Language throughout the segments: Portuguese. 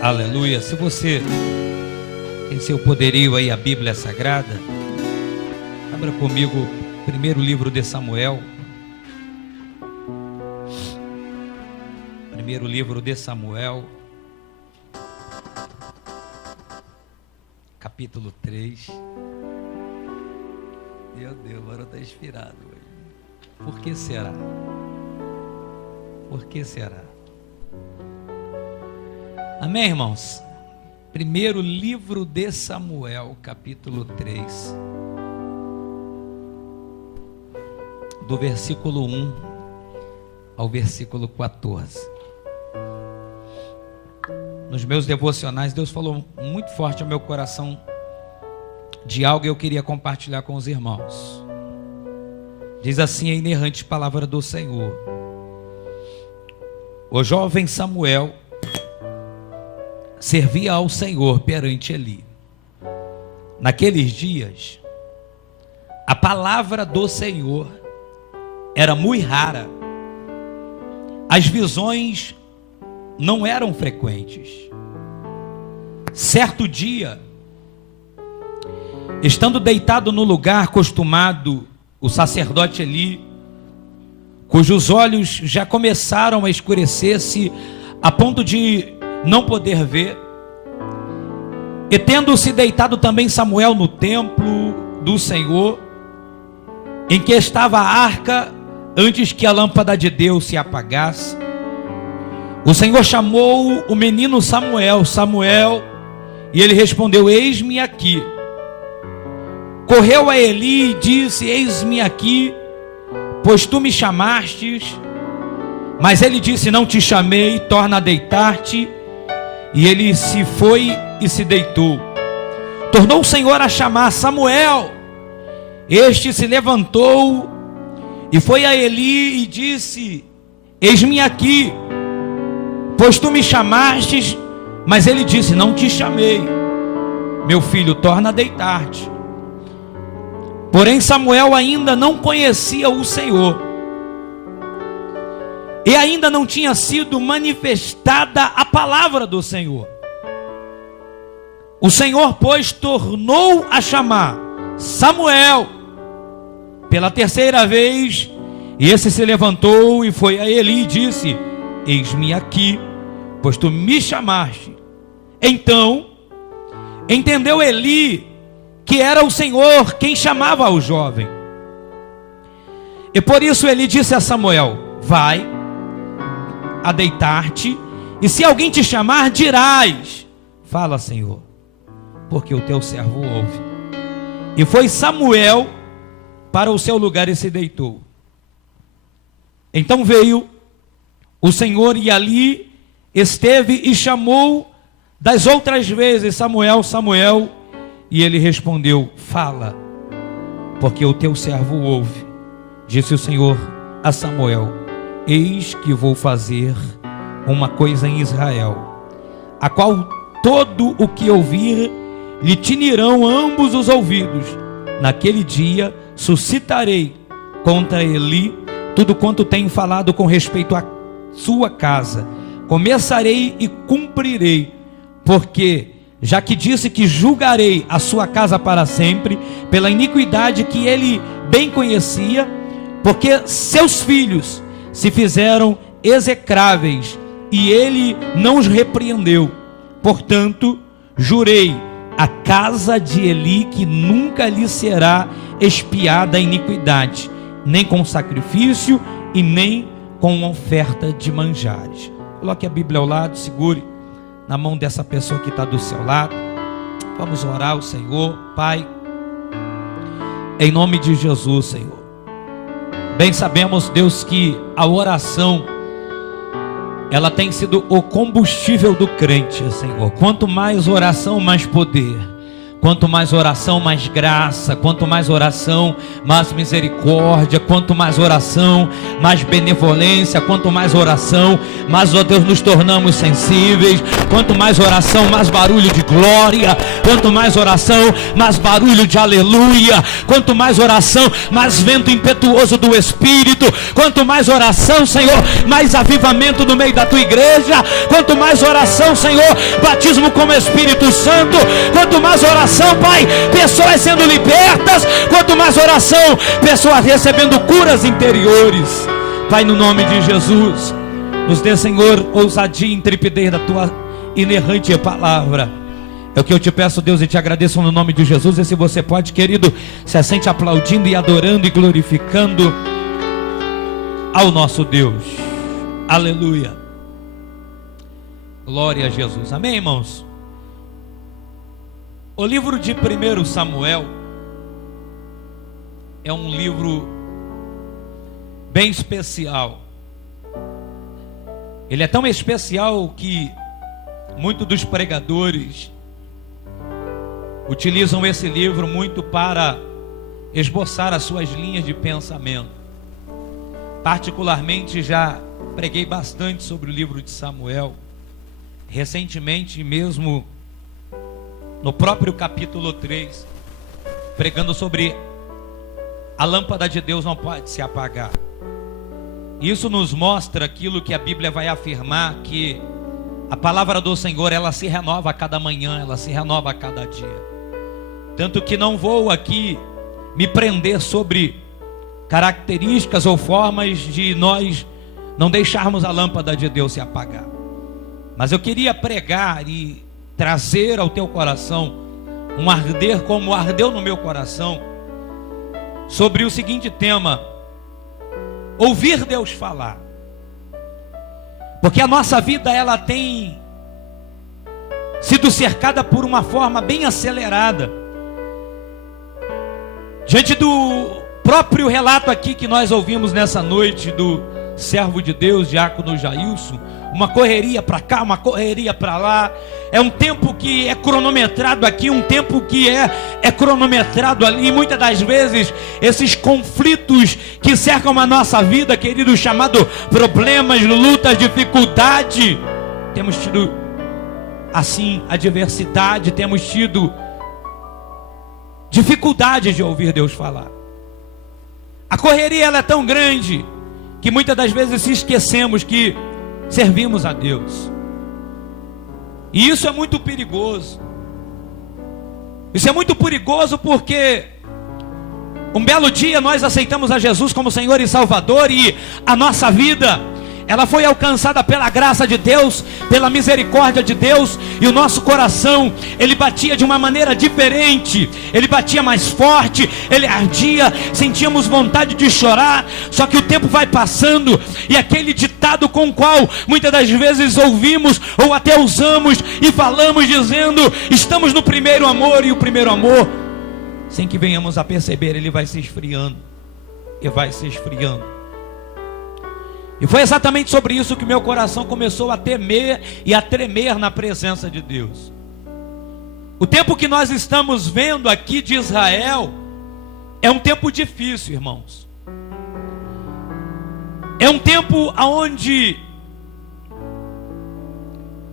Aleluia. Se você tem seu poderio aí, a Bíblia Sagrada, abra comigo o primeiro livro de Samuel. Primeiro livro de Samuel, capítulo 3. Meu Deus, agora está inspirado hoje. Por que será? Por que será? Amém, irmãos? Primeiro livro de Samuel, capítulo 3, do versículo 1 ao versículo 14. Nos meus devocionais, Deus falou muito forte ao meu coração de algo que eu queria compartilhar com os irmãos. Diz assim a inerrante palavra do Senhor: o jovem Samuel servia ao Senhor perante Eli. Naqueles dias, a palavra do Senhor era muito rara. As visões não eram frequentes. Certo dia, estando deitado no lugar acostumado, o sacerdote Eli, cujos olhos já começaram a escurecer-se a ponto de não poder ver, e tendo-se deitado também Samuel no templo do Senhor, em que estava a arca, antes que a lâmpada de Deus se apagasse, o Senhor chamou o menino Samuel, Samuel, e ele respondeu: eis-me aqui. Correu a Eli e disse: eis-me aqui, pois tu me chamastes. Mas ele disse: não te chamei, torna a deitar-te. E ele se foi e se deitou. Tornou o Senhor a chamar Samuel. Este se levantou e foi a Eli e disse: eis-me aqui, pois tu me chamastes. Mas ele disse: não te chamei, meu filho, torna a deitar-te. Porém Samuel ainda não conhecia o Senhor, e ainda não tinha sido manifestada a palavra do Senhor. O Senhor, pois, tornou a chamar Samuel pela terceira vez, e esse se levantou e foi a Eli e disse: eis-me aqui, pois tu me chamaste. Então entendeu Eli que era o Senhor quem chamava o jovem. E por isso Eli disse a Samuel: vai a deitar-te, e se alguém te chamar, dirás: fala, Senhor, porque o teu servo ouve. E foi Samuel para o seu lugar e se deitou. Então veio o Senhor e ali esteve e chamou das outras vezes: Samuel, Samuel. E ele respondeu: fala, porque o teu servo ouve. Disse o Senhor a Samuel: eis que vou fazer uma coisa em Israel, a qual todo o que ouvir lhe tinirão ambos os ouvidos. Naquele dia suscitarei contra Eli tudo quanto tenho falado com respeito à sua casa. Começarei e cumprirei, porque já que disse que julgarei a sua casa para sempre, pela iniquidade que ele bem conhecia, porque seus filhos se fizeram execráveis e ele não os repreendeu. Portanto, jurei a casa de Eli que nunca lhe será expiada a iniquidade, nem com sacrifício e nem com oferta de manjares. Coloque a Bíblia ao lado, segure na mão dessa pessoa que está do seu lado. Vamos orar ao Senhor. Pai, em nome de Jesus, Senhor, bem sabemos, Deus, que a oração, ela tem sido o combustível do crente, Senhor. Quanto mais oração, mais poder. Quanto mais oração, mais graça. Quanto mais oração, mais misericórdia. Quanto mais oração, mais benevolência. Quanto mais oração, mais, ó Deus, nos tornamos sensíveis. Quanto mais oração, mais barulho de glória. Quanto mais oração, mais barulho de aleluia. Quanto mais oração, mais vento impetuoso do Espírito. Quanto mais oração, Senhor, mais avivamento no meio da tua igreja. Quanto mais oração, Senhor, batismo com o Espírito Santo. Quanto mais oração, Pai, pessoas sendo libertas. Quanto mais oração, pessoas recebendo curas interiores. Pai, no nome de Jesus, nos dê, Senhor, ousadia e intrepidez da tua inerrante palavra. É o que eu te peço, Deus, e te agradeço no nome de Jesus. E se você pode, querido, se assente aplaudindo e adorando e glorificando ao nosso Deus. Aleluia. Glória a Jesus. Amém, irmãos? O livro de 1 Samuel é um livro bem especial. Ele é tão especial que muitos dos pregadores utilizam esse livro muito para esboçar as suas linhas de pensamento. Particularmente já preguei bastante sobre o livro de Samuel. Recentemente mesmo, no próprio capítulo 3, pregando sobre a lâmpada de Deus não pode se apagar. Isso nos mostra aquilo que a Bíblia vai afirmar, que a palavra do Senhor, ela se renova a cada manhã, ela se renova a cada dia. Tanto que não vou aqui me prender sobre características ou formas de nós não deixarmos a lâmpada de Deus se apagar. Mas eu queria pregar e trazer ao teu coração um arder como ardeu no meu coração sobre o seguinte tema: ouvir Deus falar. Porque a nossa vida, ela tem sido cercada por uma forma bem acelerada. Diante do próprio relato aqui que nós ouvimos nessa noite do servo de Deus, diácono Jailson, uma correria para cá, uma correria para lá. É um tempo que é cronometrado aqui, um tempo que é cronometrado ali. E muitas das vezes esses conflitos que cercam a nossa vida, querido, chamado problemas, lutas, dificuldade, temos tido assim adversidade, temos tido dificuldade de ouvir Deus falar. A correria, ela é tão grande que muitas das vezes se esquecemos que servimos a Deus. E isso é muito perigoso. Isso é muito perigoso porque um belo dia nós aceitamos a Jesus como Senhor e Salvador, e a nossa vida, ela foi alcançada pela graça de Deus, pela misericórdia de Deus, e o nosso coração, ele batia de uma maneira diferente, ele batia mais forte, ele ardia, sentíamos vontade de chorar. Só que o tempo vai passando, e aquele ditado com o qual muitas das vezes ouvimos, ou até usamos e falamos dizendo, estamos no primeiro amor, e o primeiro amor, sem que venhamos a perceber, ele vai se esfriando, e vai se esfriando. E foi exatamente sobre isso que meu coração começou a temer e a tremer na presença de Deus. O tempo que nós estamos vendo aqui de Israel é um tempo difícil, irmãos. É um tempo onde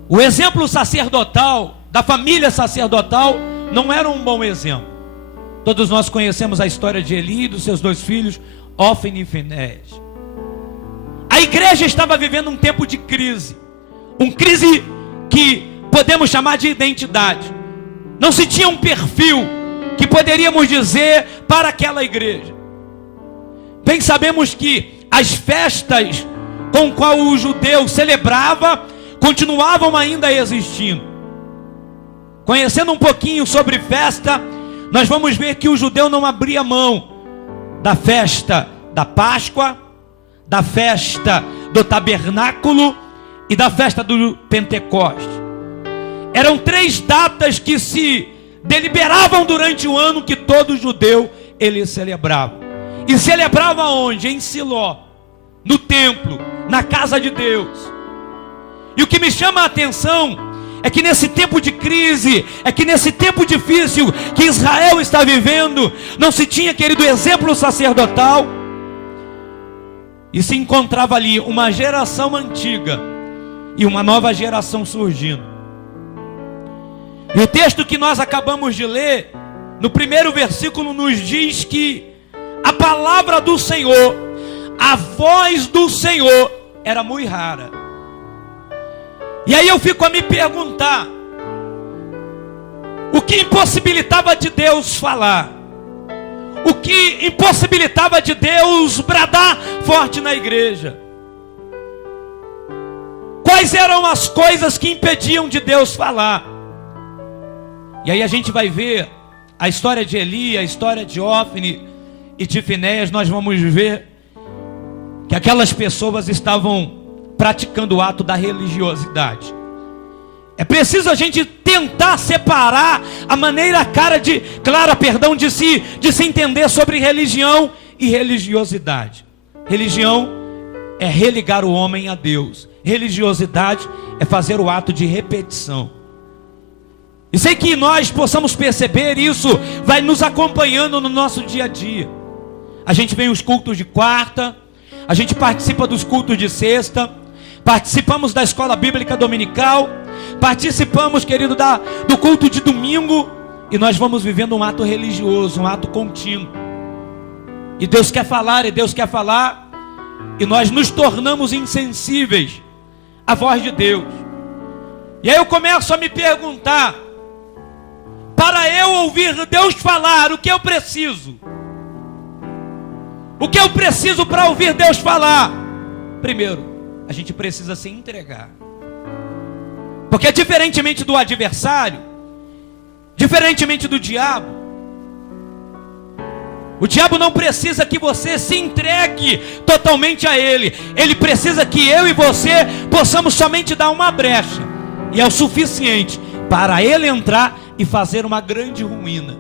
o exemplo sacerdotal, da família sacerdotal, não era um bom exemplo. Todos nós conhecemos a história de Eli e dos seus dois filhos, Ofni e Finéias. A igreja estava vivendo um tempo de crise, uma crise que podemos chamar de identidade. Não se tinha um perfil que poderíamos dizer para aquela igreja. Bem sabemos que as festas com qual o judeu celebrava continuavam ainda existindo. Conhecendo um pouquinho sobre festa, nós vamos ver que o judeu não abria mão da festa da Páscoa, da festa do tabernáculo e da festa do Pentecoste. Eram 3 datas que se deliberavam durante o ano, que todo judeu ele celebrava. E celebrava onde? Em Siló, no templo, na casa de Deus. E o que me chama a atenção é que nesse tempo de crise, é que nesse tempo difícil que Israel está vivendo, não se tinha, querido, exemplo sacerdotal, e se encontrava ali uma geração antiga e uma nova geração surgindo. E o texto que nós acabamos de ler, no primeiro versículo, nos diz que a palavra do Senhor, a voz do Senhor era muito rara. E aí eu fico a me perguntar, o que impossibilitava de Deus falar? O que impossibilitava de Deus bradar forte na igreja? Quais eram as coisas que impediam de Deus falar? E aí a gente vai ver a história de Eli, a história de Ofni e de Finéias. Nós vamos ver que aquelas pessoas estavam praticando o ato da religiosidade. É preciso a gente tentar separar a maneira clara de se entender sobre religião e religiosidade. Religião é religar o homem a Deus. Religiosidade é fazer o ato de repetição. E sei que nós possamos perceber isso, vai nos acompanhando no nosso dia a dia. A gente vem os cultos de quarta, a gente participa dos cultos de sexta, participamos da escola bíblica dominical, participamos, querido, do culto de domingo, e nós vamos vivendo um ato religioso, um ato contínuo. E Deus quer falar, e nós nos tornamos insensíveis à voz de Deus. E aí eu começo a me perguntar, para eu ouvir Deus falar, o que eu preciso? O que eu preciso para ouvir Deus falar? Primeiro, a gente precisa se entregar. Porque diferentemente do adversário, diferentemente do diabo, o diabo não precisa que você se entregue totalmente a ele. Ele precisa que eu e você possamos somente dar uma brecha, e é o suficiente para ele entrar e fazer uma grande ruína.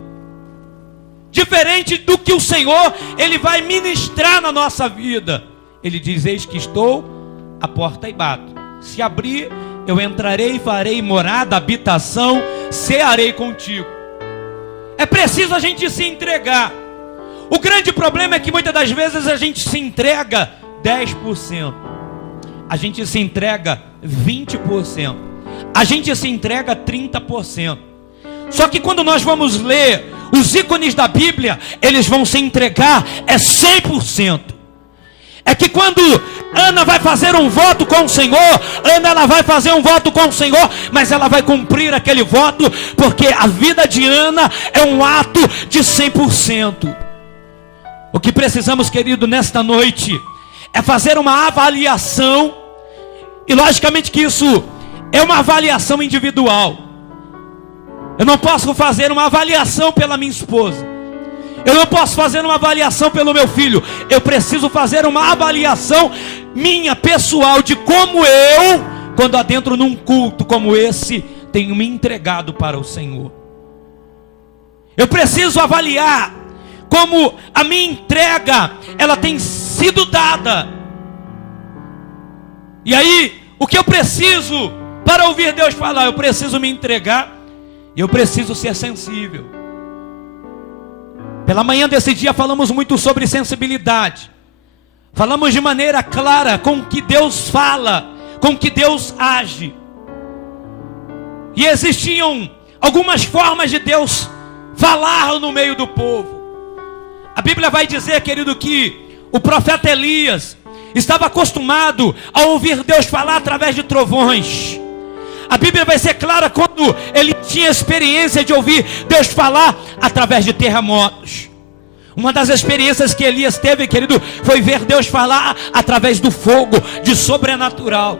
Diferente do que o Senhor, Ele vai ministrar na nossa vida. Ele diz: eis que estou à porta e bato. Se abrir, eu entrarei e farei morada, habitação, cearei contigo. É preciso a gente se entregar. O grande problema é que muitas das vezes a gente se entrega 10%. A gente se entrega 20%. A gente se entrega 30%. Só que quando nós vamos ler os ícones da Bíblia, eles vão se entregar 100%. É que quando Ana vai fazer um voto com o Senhor, ela vai fazer um voto com o Senhor, mas ela vai cumprir aquele voto, porque a vida de Ana é um ato de 100%. O que precisamos, querido, nesta noite, é fazer uma avaliação, e logicamente que isso é uma avaliação individual. Eu não posso fazer uma avaliação pela minha esposa, eu não posso fazer uma avaliação pelo meu filho. Eu preciso fazer uma avaliação minha, pessoal, de como eu, quando adentro num culto como esse, tenho me entregado para o Senhor. Eu preciso avaliar como a minha entrega, ela tem sido dada. E aí, o que eu preciso para ouvir Deus falar? Eu preciso me entregar, e eu preciso ser sensível. Pela manhã desse dia falamos muito sobre sensibilidade. Falamos de maneira clara com que Deus fala, com que Deus age. E existiam algumas formas de Deus falar no meio do povo. A Bíblia vai dizer, querido, que o profeta Elias estava acostumado a ouvir Deus falar através de trovões. A Bíblia vai ser clara quando ele tinha experiência de ouvir Deus falar através de terremotos. Uma das experiências que Elias teve, querido, foi ver Deus falar através do fogo, de sobrenatural.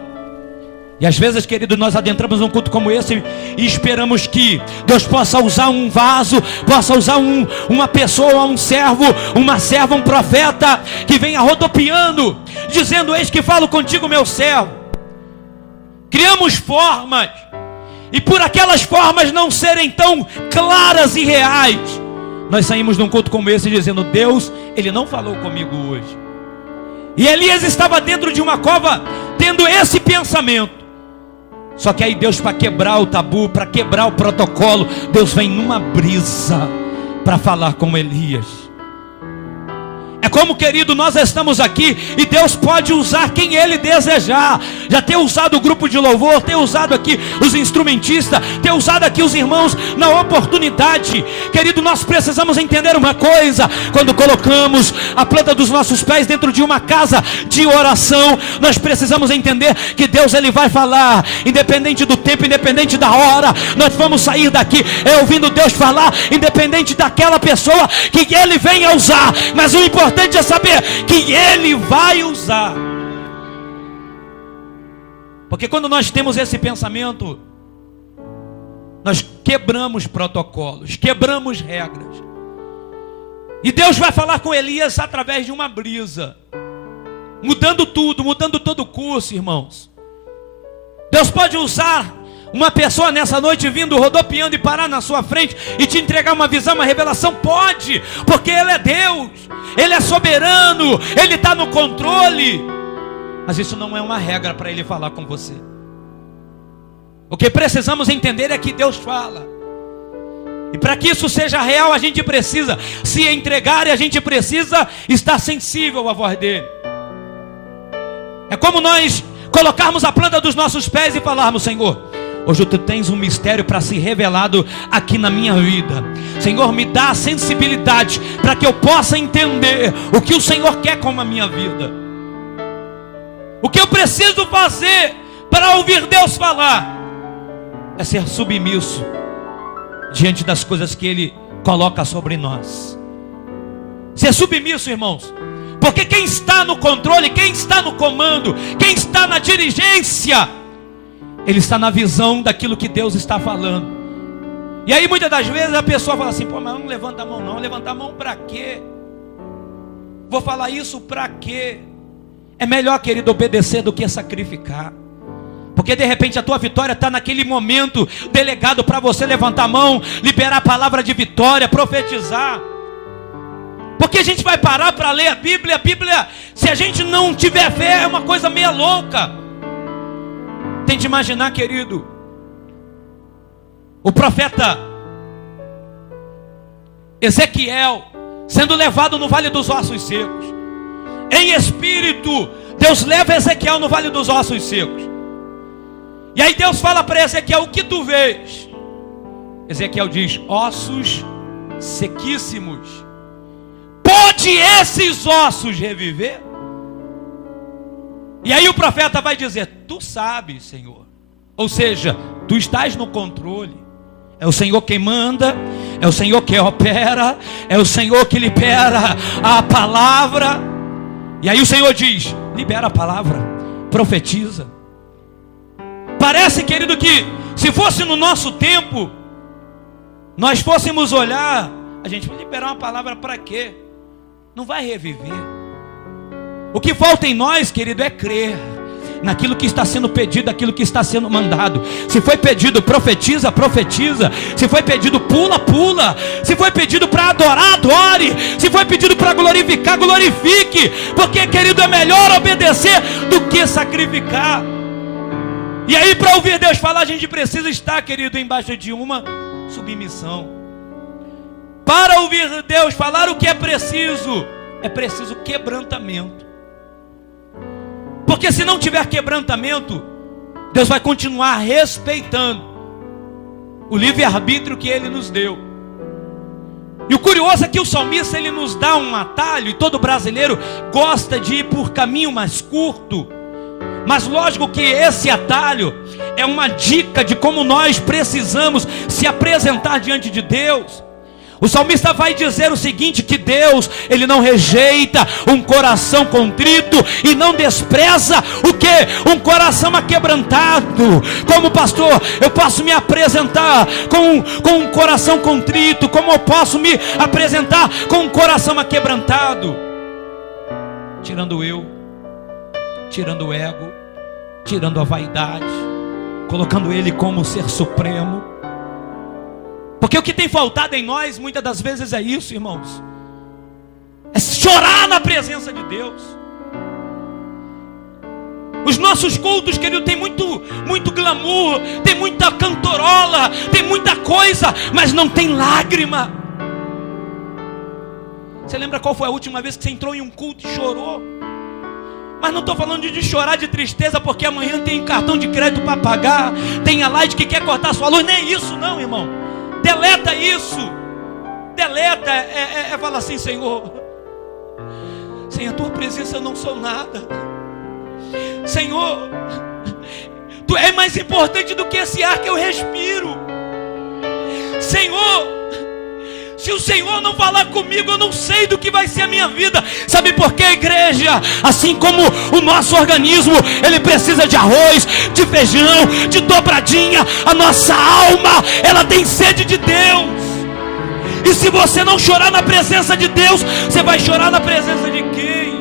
E às vezes, querido, nós adentramos num culto como esse e esperamos que Deus possa usar um vaso, possa usar uma pessoa, um servo, uma serva, um profeta, que venha rodopiando, dizendo: eis que falo contigo, meu servo. Criamos formas, e por aquelas formas não serem tão claras e reais, nós saímos de um culto como esse dizendo: Deus, Ele não falou comigo hoje. E Elias estava dentro de uma cova tendo esse pensamento. Só que aí Deus, para quebrar o tabu, para quebrar o protocolo, Deus vem numa brisa para falar com Elias. É como, querido, nós estamos aqui e Deus pode usar quem Ele desejar. Já ter usado o grupo de louvor, ter usado aqui os instrumentistas, ter usado aqui os irmãos na oportunidade. Querido, nós precisamos entender uma coisa: quando colocamos a planta dos nossos pés dentro de uma casa de oração, nós precisamos entender que Deus, Ele vai falar, independente do tempo, independente da hora. Nós vamos sair daqui ouvindo Deus falar, independente daquela pessoa que Ele venha usar. Mas o importante é saber que Ele vai usar. Porque quando nós temos esse pensamento, nós quebramos protocolos, quebramos regras. E Deus vai falar com Elias através de uma brisa, mudando tudo, mudando todo o curso, irmãos. Deus pode usar uma pessoa nessa noite vindo rodopiando e parar na sua frente e te entregar uma visão, uma revelação. Pode, porque Ele é Deus, Ele é soberano, Ele está no controle. Mas isso não é uma regra para Ele falar com você. O que precisamos entender é que Deus fala. E para que isso seja real, a gente precisa se entregar e a gente precisa estar sensível à voz dEle. É como nós colocarmos a planta dos nossos pés e falarmos: Senhor, hoje Tu tens um mistério para ser revelado aqui na minha vida. Senhor, me dá a sensibilidade para que eu possa entender o que o Senhor quer com a minha vida. O que eu preciso fazer para ouvir Deus falar é ser submisso diante das coisas que Ele coloca sobre nós. Ser submisso, irmãos. Porque quem está no controle, quem está no comando, quem está na dirigência, ele está na visão daquilo que Deus está falando. E aí muitas das vezes a pessoa fala assim: pô, mas não levanta a mão não. Levantar a mão para quê? Vou falar isso para quê? É melhor, querido, obedecer do que sacrificar. Porque de repente a tua vitória está naquele momento delegado para você levantar a mão, liberar a palavra de vitória, profetizar. Porque a gente vai parar para ler a Bíblia, se a gente não tiver fé, é uma coisa meio louca. Tente imaginar, querido, o profeta Ezequiel sendo levado no vale dos ossos secos. Em espírito, Deus leva Ezequiel no vale dos ossos secos. E aí Deus fala para Ezequiel: o que tu vês? Ezequiel diz: ossos sequíssimos. Pode esses ossos reviver? E aí o profeta vai dizer: tu sabes, Senhor. Ou seja, tu estás no controle. É o Senhor quem manda, é o Senhor que opera, é o Senhor que libera a palavra. E aí o Senhor diz: libera a palavra, profetiza. Parece, querido, que se fosse no nosso tempo, nós fôssemos olhar, a gente vai liberar uma palavra para quê? Não vai reviver. O que falta em nós, querido, é crer naquilo que está sendo pedido, aquilo que está sendo mandado. Se foi pedido, profetiza, profetiza. Se foi pedido, pula, pula. Se foi pedido para adorar, adore. Se foi pedido para glorificar, glorifique. Porque, querido, é melhor obedecer do que sacrificar. E aí, para ouvir Deus falar, a gente precisa estar, querido, embaixo de uma submissão. Para ouvir Deus falar, o que é preciso? É preciso quebrantamento. Porque se não tiver quebrantamento, Deus vai continuar respeitando o livre-arbítrio que Ele nos deu. E o curioso é que o salmista, ele nos dá um atalho, e todo brasileiro gosta de ir por caminho mais curto. Mas lógico que esse atalho é uma dica de como nós precisamos se apresentar diante de Deus. O salmista vai dizer o seguinte: que Deus, Ele não rejeita um coração contrito e não despreza o que? Um coração aquebrantado. Como pastor, eu posso me apresentar com um coração contrito? Como eu posso me apresentar com um coração aquebrantado? Tirando eu, tirando o ego, tirando a vaidade, colocando Ele como ser supremo. Porque o que tem faltado em nós muitas das vezes é isso, irmãos. É chorar na presença de Deus. Os nossos cultos, querido, tem muito glamour, tem muita cantorola, tem muita coisa, mas não tem lágrima. Você lembra qual foi a última vez que você entrou em um culto e chorou? Mas não estou falando de chorar de tristeza porque amanhã tem cartão de crédito para pagar, tem a Light que quer cortar a sua luz. Nem isso não, irmão. Deleta isso. Deleta, falar assim: Senhor, sem a tua presença eu não sou nada. Senhor, tu é mais importante do que esse ar que eu respiro. Senhor, se o Senhor não falar comigo, eu não sei do que vai ser a minha vida. Sabe por quê, igreja? Assim como o nosso organismo, ele precisa de arroz, de feijão, de dobradinha, a nossa alma, ela tem sede de Deus. E se você não chorar na presença de Deus, você vai chorar na presença de quem?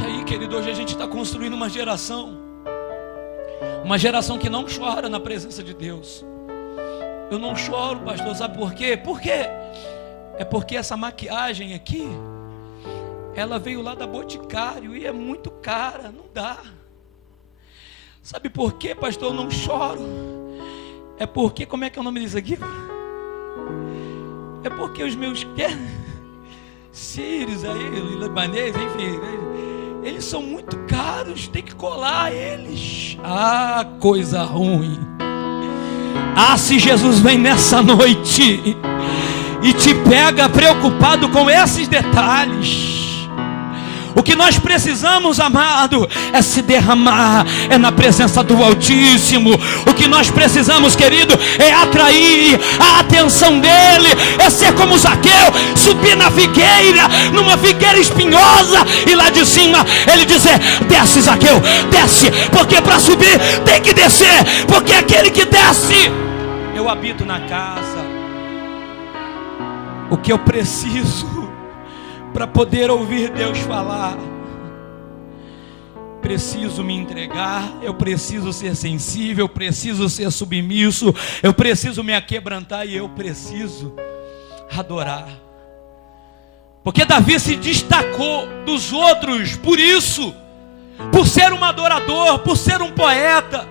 E aí, querido, hoje a gente está construindo uma geração que não chora na presença de Deus. Eu não choro, pastor, sabe por quê? Por quê? É porque essa maquiagem aqui, ela veio lá da Boticário e é muito cara, não dá. Sabe por quê, pastor? Eu não choro. É porque, como é que é o nome disso aqui? É porque os meus sírios aí, libanês, enfim, eles são muito caros, tem que colar eles. Ah, coisa ruim. Ah, se Jesus vem nessa noite e te pega preocupado com esses detalhes. O que nós precisamos, amado, é se derramar, é na presença do Altíssimo. O que nós precisamos, querido, é atrair a atenção dele, é ser como Zaqueu, subir na figueira, numa figueira espinhosa, e lá de cima ele dizer: desce, Zaqueu, desce, porque para subir tem que descer, porque aquele que desce, eu habito na casa. O que eu preciso para poder ouvir Deus falar, preciso me entregar, eu preciso ser sensível, eu preciso ser submisso, eu preciso me aquebrantar e eu preciso adorar. Porque Davi se destacou dos outros por isso, por ser um adorador, por ser um poeta.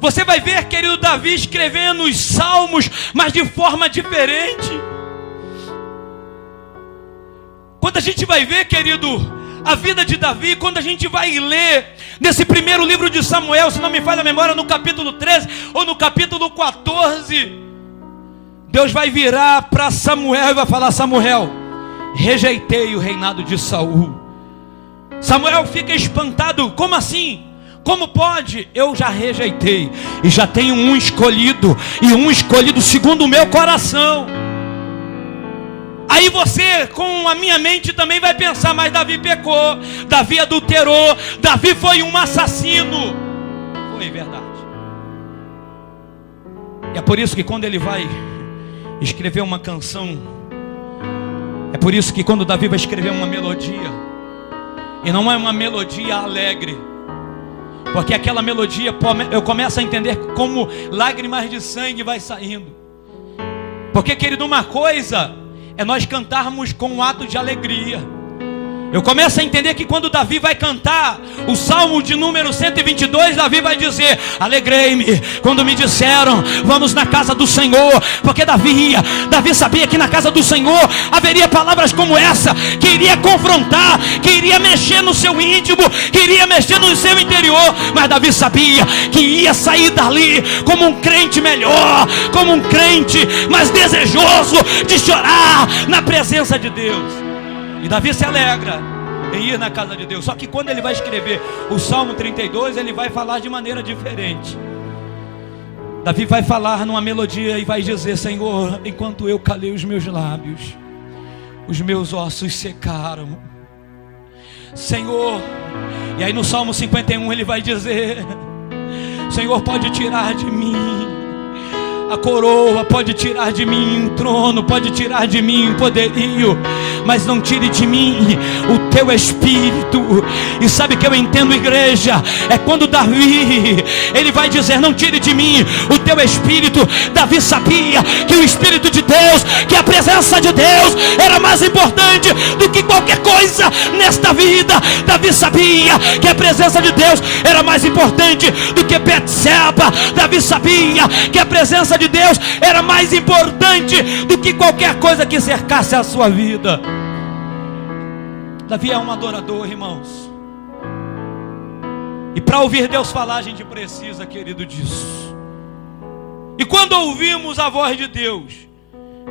Você vai ver, querido, Davi escrevendo os salmos, mas de forma diferente. Quando a gente vai ver, querido, a vida de Davi, quando a gente vai ler nesse primeiro livro de Samuel, se não me falha a memória, no capítulo 13 ou no capítulo 14, Deus vai virar para Samuel e vai falar: Samuel, rejeitei o reinado de Saul. Samuel fica espantado: como assim? Como pode? Eu já rejeitei e já tenho um escolhido, e um escolhido segundo o meu coração. Aí você, com a minha mente, também vai pensar: mas Davi pecou, Davi adulterou, Davi foi um assassino. Foi verdade. E é por isso que quando ele vai escrever uma canção, é por isso que quando Davi vai escrever uma melodia, e não é uma melodia alegre, porque aquela melodia eu começo a entender como lágrimas de sangue vai saindo. Porque, querido, uma coisa é nós cantarmos com um ato de alegria. Eu começo a entender que quando Davi vai cantar o Salmo de número 122, Davi vai dizer: alegrei-me quando me disseram, vamos na casa do Senhor. Porque Davi sabia que na casa do Senhor haveria palavras como essa, que iria confrontar, que iria mexer no seu íntimo, que iria mexer no seu interior. Mas Davi sabia que ia sair dali como um crente melhor, como um crente mais desejoso de chorar na presença de Deus. E Davi se alegra em ir na casa de Deus. Só que quando ele vai escrever o Salmo 32, ele vai falar de maneira diferente. Davi vai falar numa melodia e vai dizer: Senhor, enquanto eu calei os meus lábios, os meus ossos secaram. Senhor, e aí no Salmo 51 ele vai dizer: Senhor, pode tirar de mim A coroa pode tirar de mim o trono, pode tirar de mim o poderio, mas não tire de mim o teu espírito. E sabe o que eu entendo, igreja? É quando Davi, ele vai dizer: não tire de mim o teu espírito. Davi sabia que o Espírito de Deus, que a presença de Deus era mais importante do que qualquer coisa nesta vida. Davi sabia que a presença de Deus era mais importante do que Betseba. Davi sabia que a presença de Deus era mais importante do que qualquer coisa que cercasse a sua vida. Davi é um adorador, irmãos. E para ouvir Deus falar, a gente precisa, querido, disso. E quando ouvimos a voz de Deus,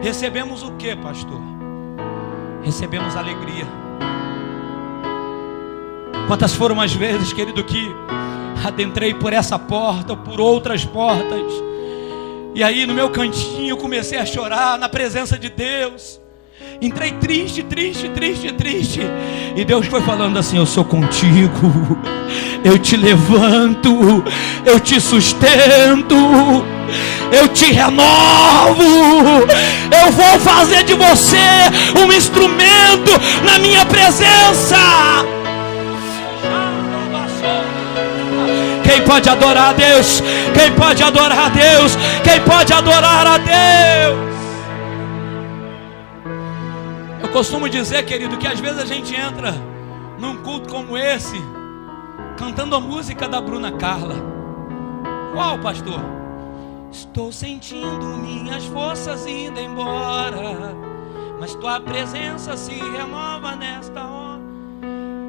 recebemos o que, pastor? Recebemos alegria. Quantas foram as vezes, querido, que adentrei por essa porta ou por outras portas, e aí no meu cantinho comecei a chorar na presença de Deus. Entrei triste, e Deus foi falando assim: eu sou contigo, eu te levanto, eu te sustento, eu te renovo, eu vou fazer de você um instrumento na minha presença. Quem pode adorar a Deus? Quem pode adorar a Deus? Quem pode adorar a Deus? Eu costumo dizer, querido, que às vezes a gente entra num culto como esse, cantando a música da Bruna Carla. Qual, pastor? Estou sentindo minhas forças indo embora, mas tua presença se renova nesta hora.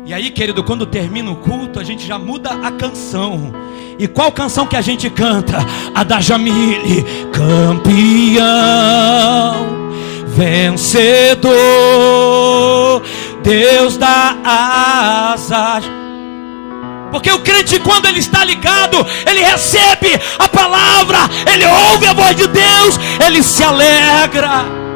E aí, querido, quando termina o culto, a gente já muda a canção. E qual canção que a gente canta? A da Jamile. Campeão, vencedor, Deus dá asas. Porque o crente, quando ele está ligado, ele recebe a palavra, ele ouve a voz de Deus, ele se alegra.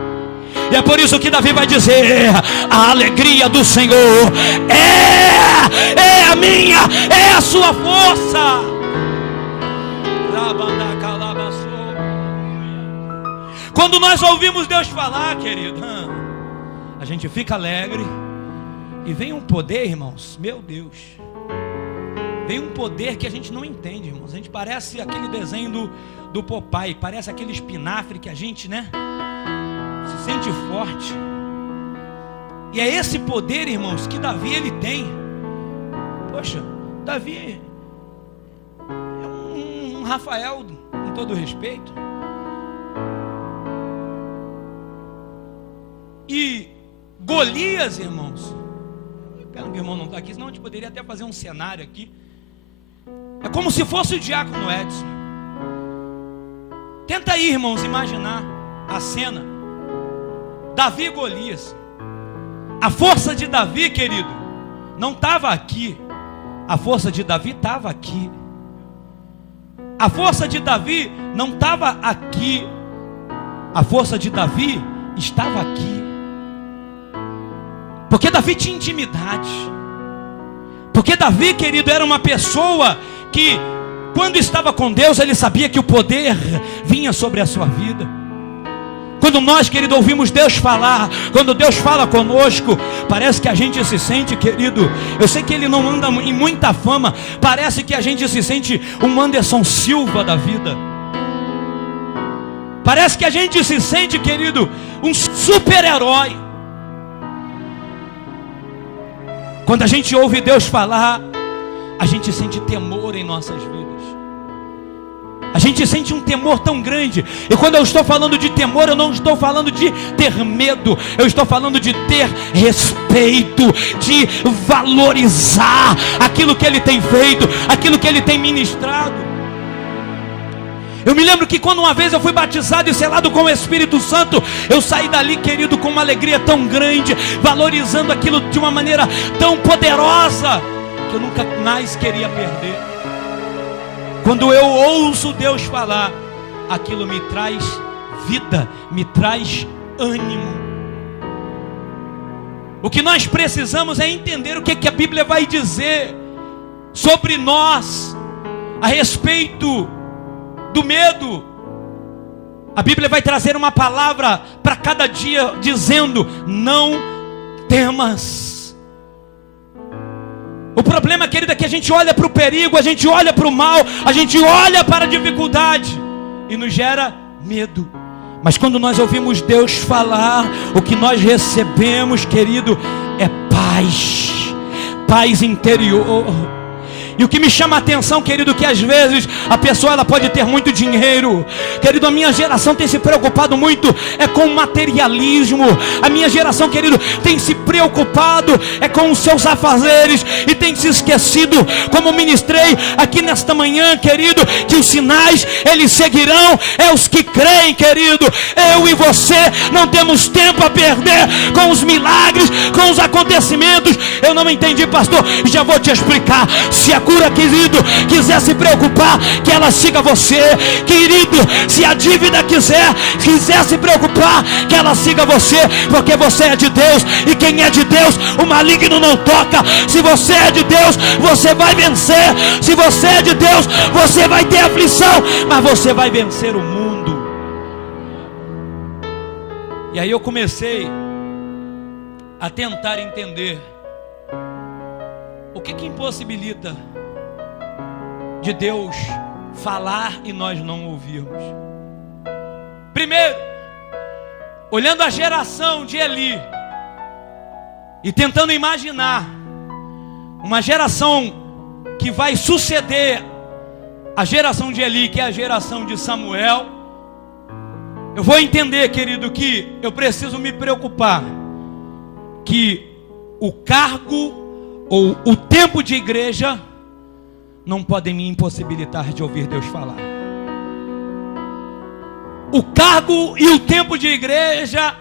E é por isso que Davi vai dizer: a alegria do Senhor é a minha, é a sua força. Quando nós ouvimos Deus falar, querido, a gente fica alegre. E vem um poder, irmãos, meu Deus, vem um poder que a gente não entende, irmãos. A gente parece aquele desenho do Popeye, parece aquele espinafre que a gente, se sente forte. E é esse poder, irmãos, que Davi ele tem. Poxa, Davi é um Rafael, com todo respeito. E Golias, irmãos, pena que o irmão não está aqui, senão a gente poderia até fazer um cenário aqui. É como se fosse o diácono Edson. Tenta aí, irmãos, imaginar a cena. Davi e Golias. A força de Davi, querido, não estava aqui. A força de Davi estava aqui. A força de Davi não estava aqui. A força de Davi estava aqui. Porque Davi tinha intimidade. Porque Davi, querido, era uma pessoa que, quando estava com Deus, ele sabia que o poder vinha sobre a sua vida. Quando nós, querido, ouvimos Deus falar, quando Deus fala conosco, parece que a gente se sente, querido, eu sei que ele não anda em muita fama, parece que a gente se sente um Anderson Silva da vida. Parece que a gente se sente, querido, um super-herói. Quando a gente ouve Deus falar, a gente sente temor em nossas vidas. A gente sente um temor tão grande. E quando eu estou falando de temor, eu não estou falando de ter medo. Eu estou falando de ter respeito, de valorizar aquilo que Ele tem feito, aquilo que Ele tem ministrado. Eu me lembro que quando uma vez eu fui batizado e selado com o Espírito Santo, eu saí dali, querido, com uma alegria tão grande, valorizando aquilo de uma maneira tão poderosa, que eu nunca mais queria perder. Quando eu ouço Deus falar, aquilo me traz vida, me traz ânimo. O que nós precisamos é entender o que a Bíblia vai dizer sobre nós, a respeito do medo. A Bíblia vai trazer uma palavra para cada dia, dizendo: não temas. O problema, querido, é que a gente olha para o perigo, a gente olha para o mal, a gente olha para a dificuldade e nos gera medo. Mas quando nós ouvimos Deus falar, o que nós recebemos, querido, é paz, paz interior. E o que me chama a atenção, querido, que às vezes a pessoa ela pode ter muito dinheiro. Querido, a minha geração tem se preocupado muito com o materialismo. A minha geração, querido, tem se preocupado com os seus afazeres e tem se esquecido, como ministrei aqui nesta manhã, querido, que os sinais eles seguirão os que creem, querido. Eu e você não temos tempo a perder com os milagres, com os acontecimentos. Eu não entendi, pastor, já vou te explicar. Se a cura, querido, quiser se preocupar, que ela siga você, querido. Se a dívida quiser se preocupar, que ela siga você, porque você é de Deus, e quem é de Deus, o maligno não toca. Se você é de Deus, você vai vencer. Se você é de Deus, você vai ter aflição, mas você vai vencer o mundo. E aí eu comecei a tentar entender o que impossibilita de Deus falar e nós não ouvirmos. Primeiro, olhando a geração de Eli e tentando imaginar uma geração que vai suceder a geração de Eli, que é a geração de Samuel, eu vou entender, querido, que eu preciso me preocupar que o cargo ou o tempo de igreja não podem me impossibilitar de ouvir Deus falar. O cargo e o tempo de igreja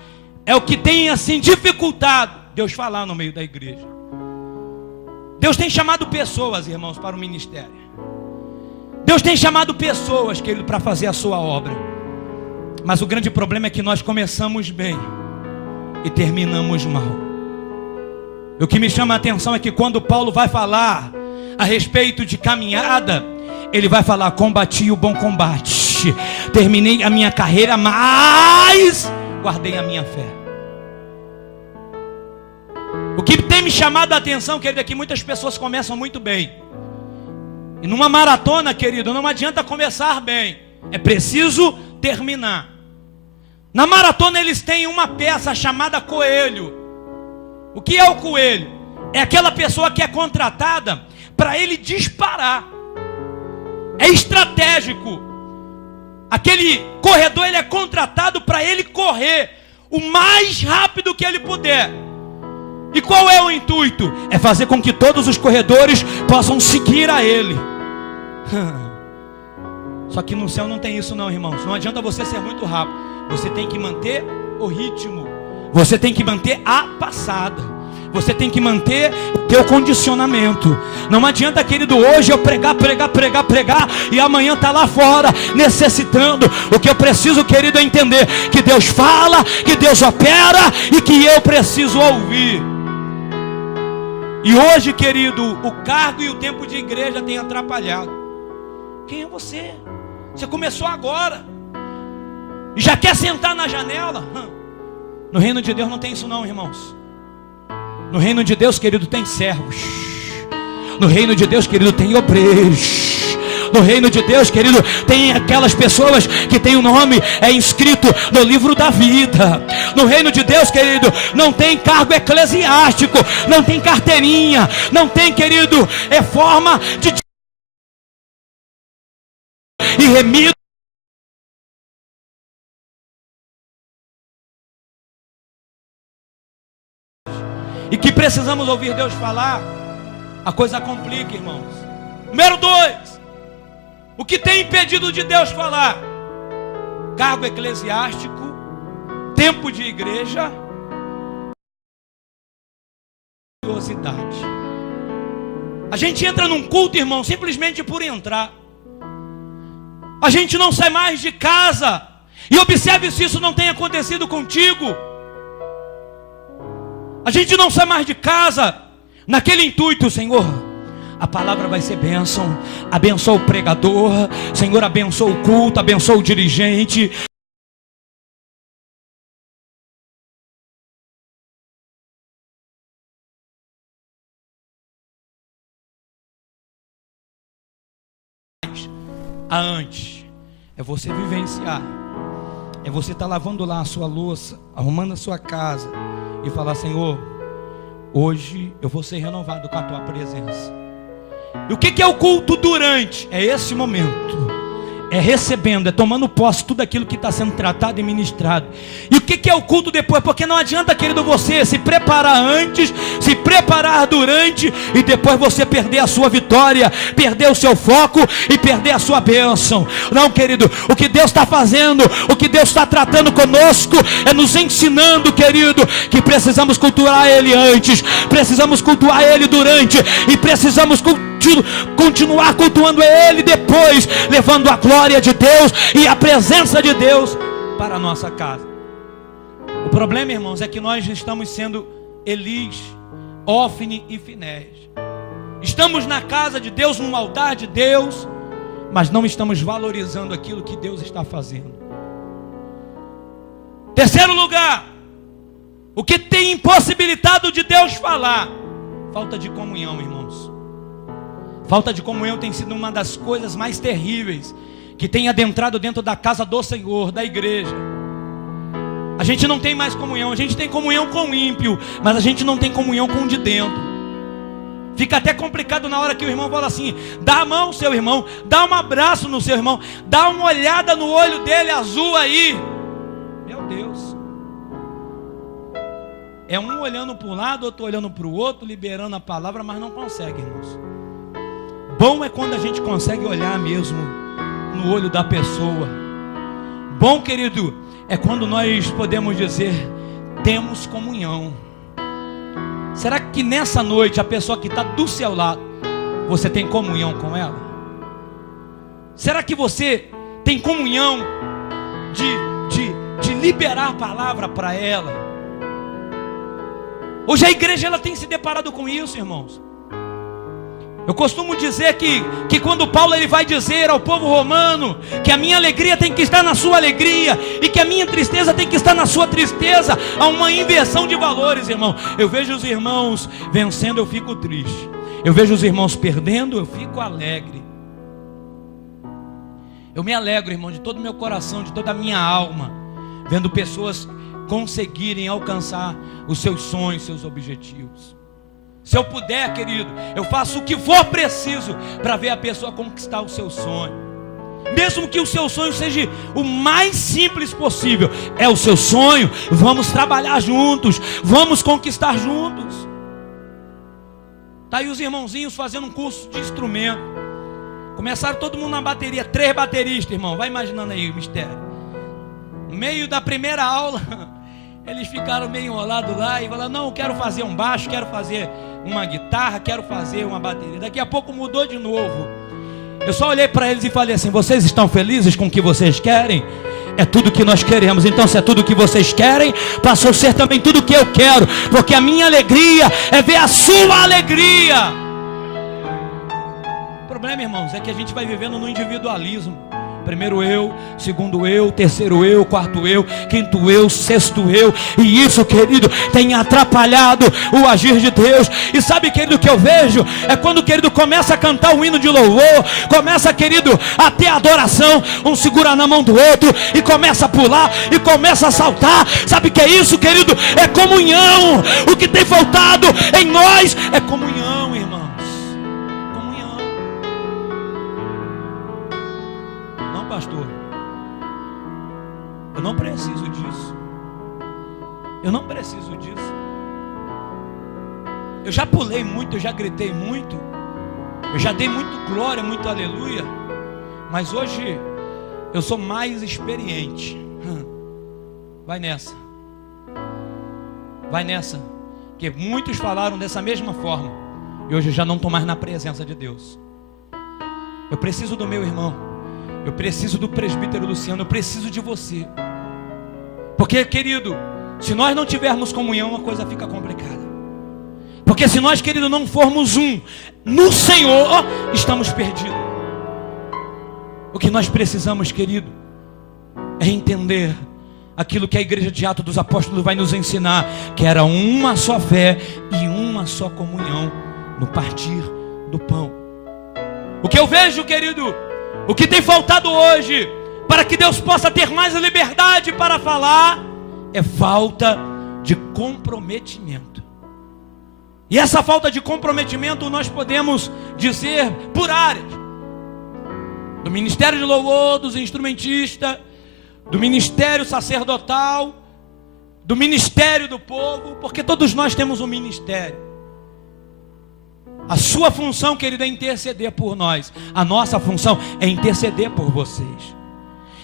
é o que tem assim dificultado Deus falar no meio da igreja. Deus tem chamado pessoas, irmãos, para o ministério. Deus tem chamado pessoas, querido, para fazer a sua obra. Mas o grande problema é que nós começamos bem e terminamos mal. O que me chama a atenção é que quando Paulo vai falar a respeito de caminhada, ele vai falar: combati o bom combate, terminei a minha carreira, mas guardei a minha fé. O que tem me chamado a atenção, querido, é que muitas pessoas começam muito bem. E numa maratona, querido, não adianta começar bem, é preciso terminar. Na maratona eles têm uma peça chamada coelho. O que é o coelho? É aquela pessoa que é contratada para ele disparar. É estratégico. Aquele corredor, ele é contratado para ele correr o mais rápido que ele puder. E qual é o intuito? É fazer com que todos os corredores possam seguir a ele. Só que no céu não tem isso não, irmãos. Não adianta você ser muito rápido. Você tem que manter o ritmo. Você tem que manter a passada. Você tem que manter o teu condicionamento. Não adianta, querido, hoje eu pregar e amanhã tá lá fora necessitando. O que eu preciso, querido, é entender que Deus fala, que Deus opera e que eu preciso ouvir. E hoje, querido, o cargo e o tempo de igreja tem atrapalhado. Quem é você? Você começou agora e já quer sentar na janela? No reino de Deus não tem isso não, irmãos. No reino de Deus, querido, tem servos. No reino de Deus, querido, tem obreiros. No reino de Deus, querido, tem aquelas pessoas que tem o nome inscrito no livro da vida. No reino de Deus, querido, não tem cargo eclesiástico, não tem carteirinha, não tem, querido, forma de e remido. E que precisamos ouvir Deus falar, a coisa complica, irmãos. Número 2, o que tem impedido de Deus falar? Cargo eclesiástico, tempo de igreja, curiosidade. A gente entra num culto, irmão, simplesmente por entrar. A gente não sai mais de casa. E observe se isso não tem acontecido contigo. A gente não sai mais de casa naquele intuito: Senhor, a palavra vai ser bênção. Abençoa o pregador, Senhor, abençoa o culto, abençoa o dirigente. a antes. É você vivenciar. É você estar lavando lá a sua louça, arrumando a sua casa e falar: Senhor, hoje eu vou ser renovado com a tua presença. E o que é o culto durante? É esse momento. É recebendo, é tomando posse tudo aquilo que está sendo tratado e ministrado. E o que é o culto depois? Porque não adianta, querido, você se preparar antes, se preparar durante, e depois você perder a sua vitória, perder o seu foco e perder a sua bênção. Não, querido, o que Deus está fazendo, o que Deus está tratando conosco, é nos ensinando, querido, que precisamos cultuar Ele antes, precisamos cultuar Ele durante, e precisamos continuar cultuando Ele depois, levando a glória de Deus e a presença de Deus para a nossa casa. O problema, irmãos, é que nós estamos sendo Elis, Ófine e Finéias. Estamos na casa de Deus, no altar de Deus, mas não estamos valorizando aquilo que Deus está fazendo. Terceiro lugar, o que tem impossibilitado de Deus falar? Falta de comunhão, irmãos. Falta de comunhão tem sido uma das coisas mais terríveis que tem adentrado dentro da casa do Senhor, da igreja. A gente não tem mais comunhão. A gente tem comunhão com o ímpio, mas a gente não tem comunhão com o de dentro. Fica até complicado na hora que o irmão fala assim: dá a mão ao seu irmão, dá um abraço no seu irmão, dá uma olhada no olho dele azul aí. Meu Deus. É um olhando para um lado, outro olhando para o outro, liberando a palavra, mas não consegue, irmãos. Bom é quando a gente consegue olhar mesmo no olho da pessoa. Bom, querido, é quando nós podemos dizer: temos comunhão. Será que nessa noite a pessoa que está do seu lado, você tem comunhão com ela? Será que você tem comunhão de liberar a palavra para ela? Hoje a igreja ela tem se deparado com isso, irmãos. Eu costumo dizer que quando Paulo ele vai dizer ao povo romano que a minha alegria tem que estar na sua alegria e que a minha tristeza tem que estar na sua tristeza, há uma inversão de valores, irmão. Eu vejo os irmãos vencendo, eu fico triste. Eu vejo os irmãos perdendo, eu fico alegre. Eu me alegro, irmão, de todo o meu coração, de toda a minha alma, vendo pessoas conseguirem alcançar os seus sonhos, seus objetivos. Se eu puder, querido, eu faço o que for preciso para ver a pessoa conquistar o seu sonho. Mesmo que o seu sonho seja o mais simples possível, é o seu sonho, vamos trabalhar juntos, vamos conquistar juntos. Está aí os irmãozinhos fazendo um curso de instrumento. Começaram todo mundo na bateria, 3 bateristas, irmão, vai imaginando aí o mistério. No meio da primeira aula, eles ficaram meio enrolados lá e falaram: não, eu quero fazer um baixo, quero fazer uma guitarra, quero fazer uma bateria. Daqui a pouco mudou de novo. Eu só olhei para eles e falei assim: vocês estão felizes com o que vocês querem? É tudo que nós queremos. Então, se é tudo que vocês querem, passou a ser também tudo que eu quero, porque a minha alegria é ver a sua alegria. O problema, irmãos, é que a gente vai vivendo no individualismo. Primeiro eu, segundo eu, terceiro eu, quarto eu, quinto eu, sexto eu. E isso, querido, tem atrapalhado o agir de Deus. E sabe, querido, o que eu vejo? É quando, querido, começa a cantar o hino de louvor, começa, querido, a ter adoração, um segura na mão do outro e começa a pular e começa a saltar. Sabe o que é isso, querido? É comunhão. O que tem faltado em nós é comunhão, irmãos. Pastor, eu não preciso disso. Eu não preciso disso. Eu já pulei muito, eu já gritei muito, eu já dei muito glória, muito aleluia. Mas hoje eu sou mais experiente. Vai nessa. Vai nessa. Porque muitos falaram dessa mesma forma. E hoje eu já não estou mais na presença de Deus. Eu preciso do meu irmão. Eu preciso do presbítero Luciano, eu preciso de você. Porque, querido, se nós não tivermos comunhão, a coisa fica complicada. Porque se nós, querido, não formos um no Senhor, estamos perdidos. O que nós precisamos, querido, é entender aquilo que a igreja de Atos dos Apóstolos vai nos ensinar, que era uma só fé e uma só comunhão no partir do pão. O que eu vejo, querido, O que tem faltado hoje, para que Deus possa ter mais liberdade para falar, é falta de comprometimento. E essa falta de comprometimento nós podemos dizer por áreas. Do ministério de louvor, dos instrumentistas, do ministério sacerdotal, do ministério do povo, porque todos nós temos um ministério. A sua função, querido, é interceder por nós. A nossa função é interceder por vocês.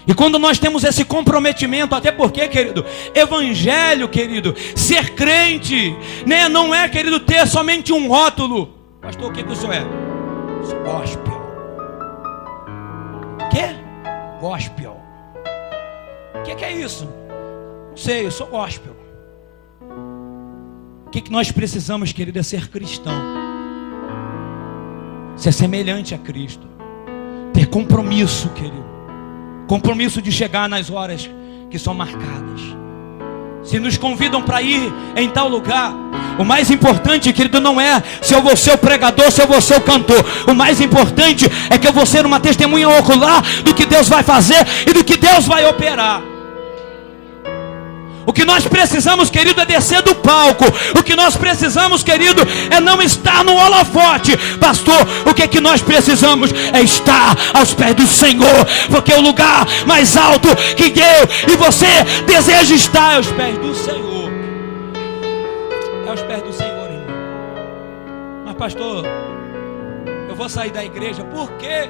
E quando nós temos esse comprometimento, até porque, querido, evangelho, querido, ser crente, né, não é, querido, ter somente um rótulo. Pastor, o que o senhor é? Sou gospel. O quê? Gospel. O que é isso? Não sei, eu sou gospel. O que nós precisamos, querido, é ser cristão. Ser semelhante a Cristo. Ter compromisso, querido. Compromisso de chegar nas horas que são marcadas. Se nos convidam para ir em tal lugar, o mais importante, querido, não é se eu vou ser o pregador, se eu vou ser o cantor. O mais importante é que eu vou ser uma testemunha ocular do que Deus vai fazer e do que Deus vai operar. O que nós precisamos, querido, é descer do palco. O que nós precisamos, querido, é não estar no holofote. Pastor, o que nós precisamos é estar aos pés do Senhor, porque o lugar mais alto que eu e você deseja estar é aos pés do Senhor. É aos pés do Senhor, irmão. Mas pastor, eu vou sair da igreja. Por quê?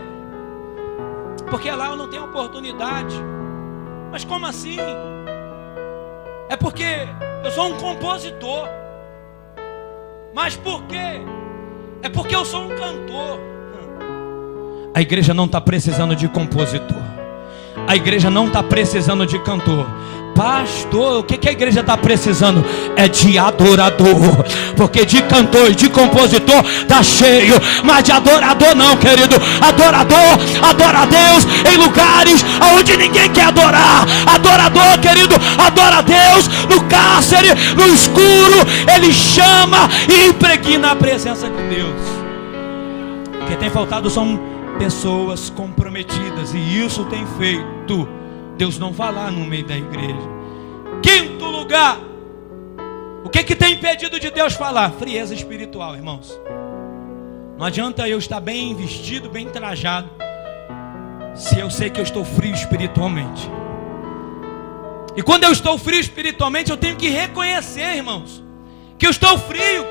Porque lá eu não tenho oportunidade. Mas como assim? É porque eu sou um compositor. Mas por quê? É porque eu sou um cantor. A igreja não está precisando de compositor. A igreja não está precisando de cantor. Pastor, o que a igreja está precisando? É de adorador. Porque de cantor e de compositor está cheio. Mas de adorador não, querido. Adorador adora a Deus em lugares onde ninguém quer adorar. Adorador, querido, adora a Deus no cárcere, no escuro. Ele chama e impregna a presença de Deus. O que tem faltado são pessoas comprometidas. E isso tem feito Deus não falar no meio da igreja. Quinto lugar, o que tem impedido de Deus falar? Frieza espiritual, irmãos. Não adianta eu estar bem vestido, bem trajado, se eu sei que eu estou frio espiritualmente. E quando eu estou frio espiritualmente, eu tenho que reconhecer, irmãos, que eu estou frio,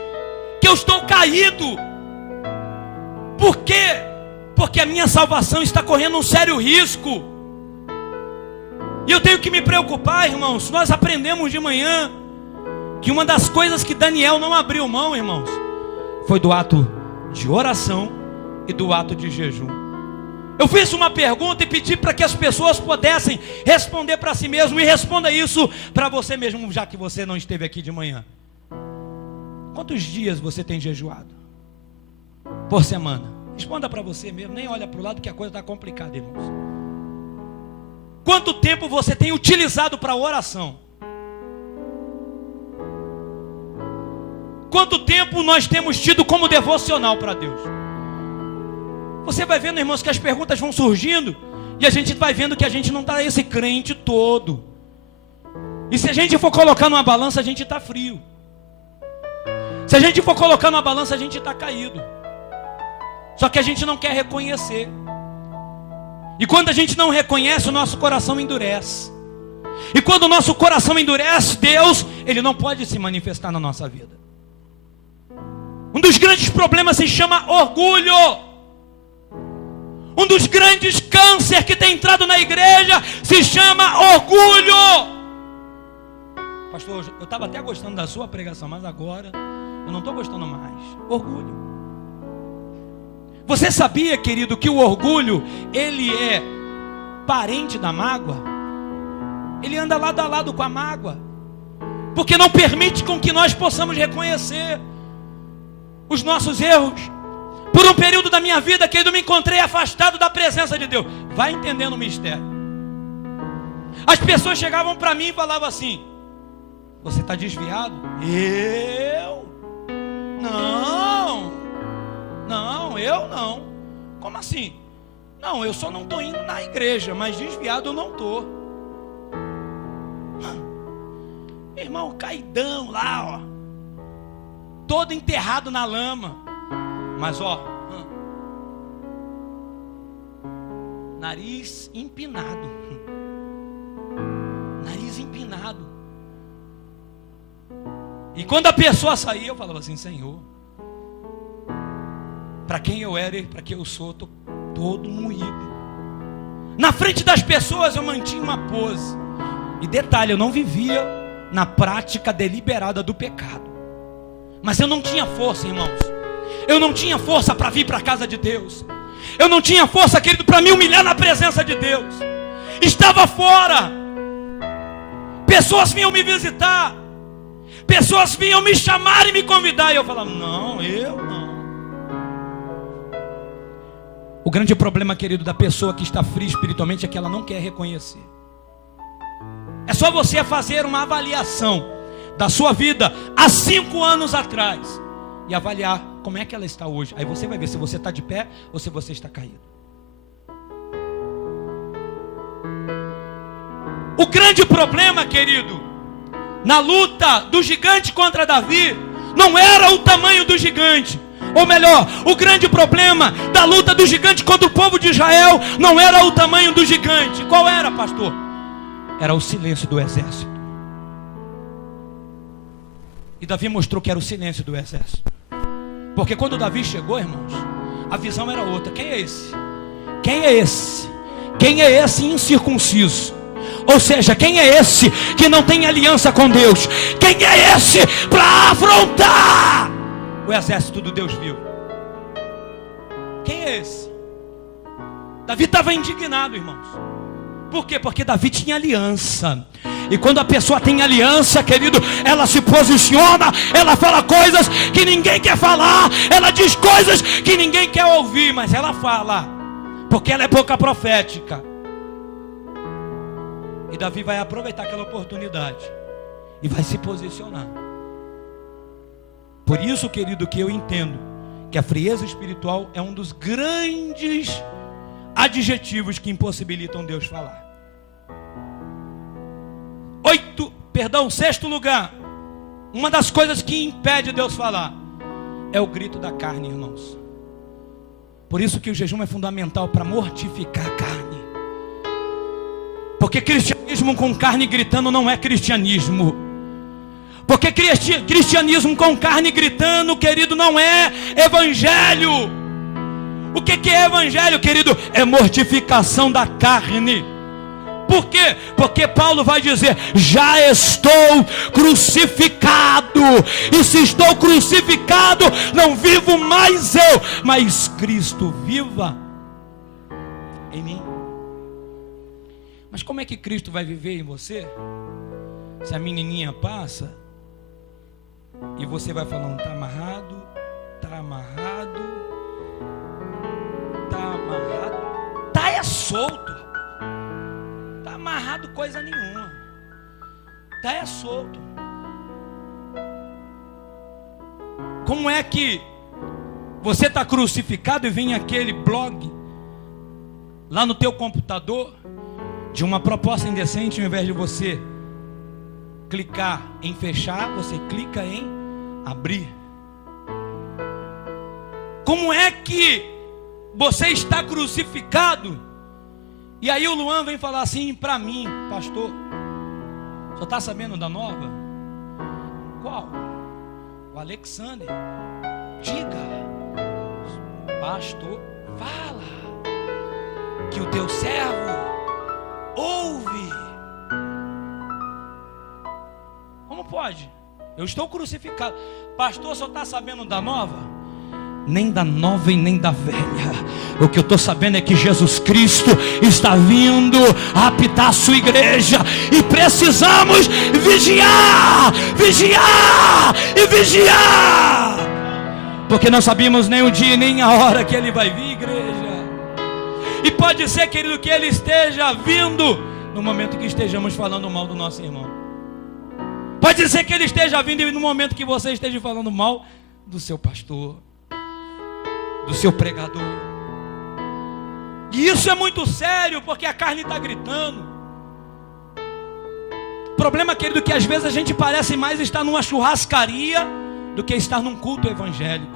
que eu estou caído. Por quê? Porque a minha salvação está correndo um sério risco. E eu tenho que me preocupar, irmãos. Nós aprendemos de manhã que uma das coisas que Daniel não abriu mão, irmãos, foi do ato de oração e do ato de jejum. Eu fiz uma pergunta e pedi para que as pessoas pudessem responder para si mesmo. E responda isso para você mesmo, já que você não esteve aqui de manhã. Quantos dias você tem jejuado por semana? Responda para você mesmo. Nem olha para o lado que a coisa está complicada, irmãos. Quanto tempo você tem utilizado para oração? Quanto tempo nós temos tido como devocional para Deus? Você vai vendo, irmãos, que as perguntas vão surgindo e a gente vai vendo que a gente não está esse crente todo. E se a gente for colocar numa balança, a gente está frio. Se a gente for colocar numa balança, a gente está caído. Só que a gente não quer reconhecer. E quando a gente não reconhece, o nosso coração endurece. E quando o nosso coração endurece, Deus, Ele não pode se manifestar na nossa vida. Um dos grandes problemas se chama orgulho. Um dos grandes câncer que tem entrado na igreja se chama orgulho. Pastor, eu estava até gostando da sua pregação, mas agora eu não estou gostando mais. Orgulho. Você sabia, querido, que o orgulho, ele é parente da mágoa? Ele anda lado a lado com a mágoa, porque não permite com que nós possamos reconhecer os nossos erros. Por um período da minha vida, querido, me encontrei afastado da presença de Deus. Vai entendendo o mistério. As pessoas chegavam para mim e falavam assim: você está desviado? Eu? Não, eu não. Como assim? Não, eu só não estou indo na igreja, mas desviado eu não estou. Irmão, caidão lá, ó, todo enterrado na lama. Mas ó, nariz empinado. Nariz empinado. E quando a pessoa saía, eu falava assim: Senhor, para quem eu era e para quem eu sou, estou todo moído. Na frente das pessoas eu mantinha uma pose. E detalhe, eu não vivia na prática deliberada do pecado. Mas eu não tinha força, irmãos. Eu não tinha força para vir para a casa de Deus. Eu não tinha força, querido, para me humilhar na presença de Deus. Estava fora. Pessoas vinham me visitar. Pessoas vinham me chamar e me convidar. E eu falava: não, eu não. O grande problema, querido, da pessoa que está fria espiritualmente é que ela não quer reconhecer. É só você fazer uma avaliação da sua vida há 5 anos atrás e avaliar como é que ela está hoje. Aí você vai ver se você está de pé ou se você está caído. O grande problema, querido, na luta do gigante contra Davi, não era o tamanho do gigante. Ou melhor, o grande problema da luta do gigante contra o povo de Israel não era o tamanho do gigante. Qual era, pastor? Era o silêncio do exército. E Davi mostrou que era o silêncio do exército. Porque quando Davi chegou, irmãos, a visão era outra. Quem é esse? Quem é esse? Quem é esse incircunciso? Ou seja, quem é esse que não tem aliança com Deus? Quem é esse para afrontar o exército do Deus vivo? Quem é esse? Davi estava indignado, irmãos. Por quê? Porque Davi tinha aliança. E quando a pessoa tem aliança, querido, ela se posiciona, ela fala coisas que ninguém quer falar, ela diz coisas que ninguém quer ouvir, mas ela fala, porque ela é boca profética. E Davi vai aproveitar aquela oportunidade e vai se posicionar. Por isso, querido, que eu entendo que a frieza espiritual é um dos grandes adjetivos que impossibilitam Deus falar. 6º lugar, uma das coisas que impede Deus falar é o grito da carne, irmãos. Por isso que o jejum é fundamental para mortificar a carne. Porque cristianismo com carne gritando não é cristianismo. Porque cristianismo com carne gritando, querido, não é evangelho. O que é evangelho, querido? É mortificação da carne. Por quê? Porque Paulo vai dizer: já estou crucificado. E se estou crucificado, não vivo mais eu, mas Cristo viva em mim. Mas como é que Cristo vai viver em você? Se a menininha passa e você vai falando: está amarrado, está amarrado, está amarrado. Está é solto. Está amarrado coisa nenhuma. Está é solto. Como é que você está crucificado e vem aquele blog lá no teu computador de uma proposta indecente, ao invés de você clicar em fechar, você clica em abrir? Como é que você está crucificado e aí o Luan vem falar assim para mim: pastor, só está sabendo da nova? Qual? O Alexander. Diga. Pastor, fala que o teu servo ouve. Como pode? Eu estou crucificado. Pastor, só está sabendo da nova? Nem da nova e nem da velha. O que eu estou sabendo é que Jesus Cristo está vindo a habitar a sua igreja. E precisamos vigiar, vigiar e vigiar. Porque não sabemos nem o dia nem a hora que Ele vai vir, igreja. E pode ser, querido, que Ele esteja vindo no momento que estejamos falando mal do nosso irmão. Pode ser que Ele esteja vindo no momento que você esteja falando mal do seu pastor, do seu pregador, E isso é muito sério, porque a carne está gritando. O problema, querido, é que às vezes a gente parece mais estar numa churrascaria do que estar num culto evangélico.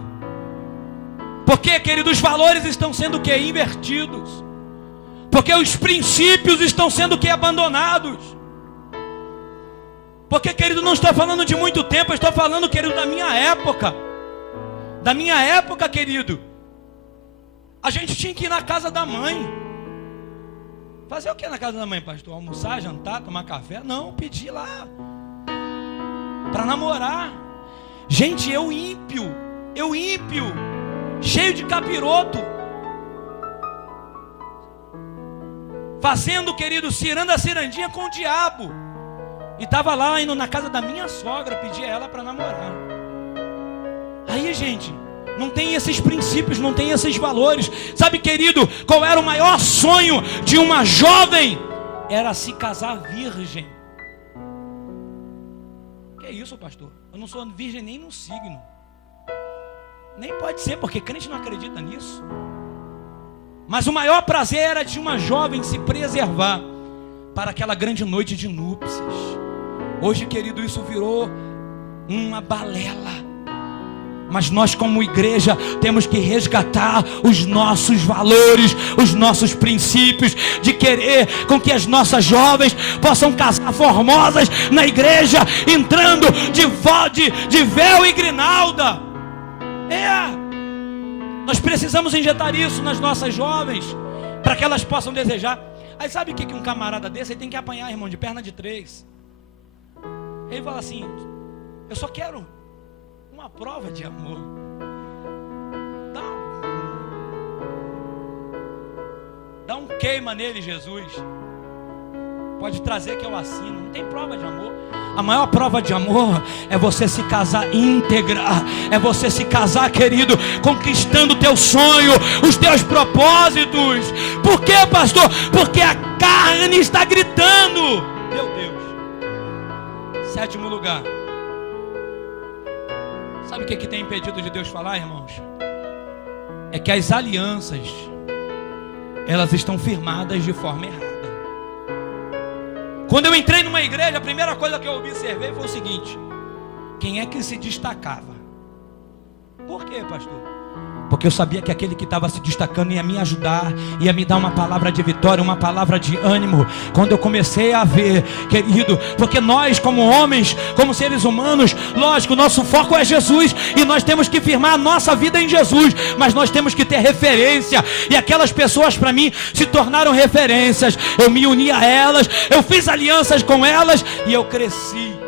Porque, querido, os valores estão sendo o que? Invertidos. Porque os princípios estão sendo o que? Abandonados. Porque, querido, não estou falando de muito tempo, eu estou falando, querido, da minha época. Da minha época, querido, a gente tinha que ir na casa da mãe. Fazer o que na casa da mãe, pastor? Almoçar, jantar, tomar café? Não, pedir lá para namorar. Gente, eu ímpio, cheio de capiroto, fazendo, querido, ciranda a cirandinha com o diabo. E estava lá indo na casa da minha sogra, pedir ela para namorar. Aí, gente, não tem esses princípios, não tem esses valores. Sabe, querido, qual era o maior sonho de uma jovem? Era se casar virgem. Que isso, pastor? Eu não sou virgem nem no signo. Nem pode ser, porque crente não acredita nisso. Mas o maior prazer era de uma jovem se preservar para aquela grande noite de núpcias. Hoje, querido, isso virou uma balela. Mas nós, como igreja, temos que resgatar os nossos valores, os nossos princípios, de querer com que as nossas jovens possam casar formosas na igreja, entrando de véu e grinalda. Nós precisamos injetar isso nas nossas jovens, para que elas possam desejar. Aí sabe o que um camarada desse, ele tem que apanhar, irmão, de perna de 3. Ele fala assim: eu só quero uma prova de amor. Dá um queima nele, Jesus. Pode trazer que eu assino. Não tem prova de amor. A maior prova de amor é você se casar íntegra. É você se casar, querido, conquistando o teu sonho, os teus propósitos. Por quê, pastor? Porque a carne está gritando. Meu Deus. 7º lugar. Sabe o que tem impedido de Deus falar, irmãos? É que as alianças, elas estão firmadas de forma errada. Quando eu entrei numa igreja, a primeira coisa que eu observei foi o seguinte: quem é que se destacava? Por quê, pastor? Porque eu sabia que aquele que estava se destacando ia me ajudar, ia me dar uma palavra de vitória, uma palavra de ânimo. Quando eu comecei a ver, querido, porque nós como homens, como seres humanos, lógico, nosso foco é Jesus, e nós temos que firmar a nossa vida em Jesus, mas nós temos que ter referência, e aquelas pessoas para mim se tornaram referências. Eu me uni a elas, eu fiz alianças com elas, e eu cresci.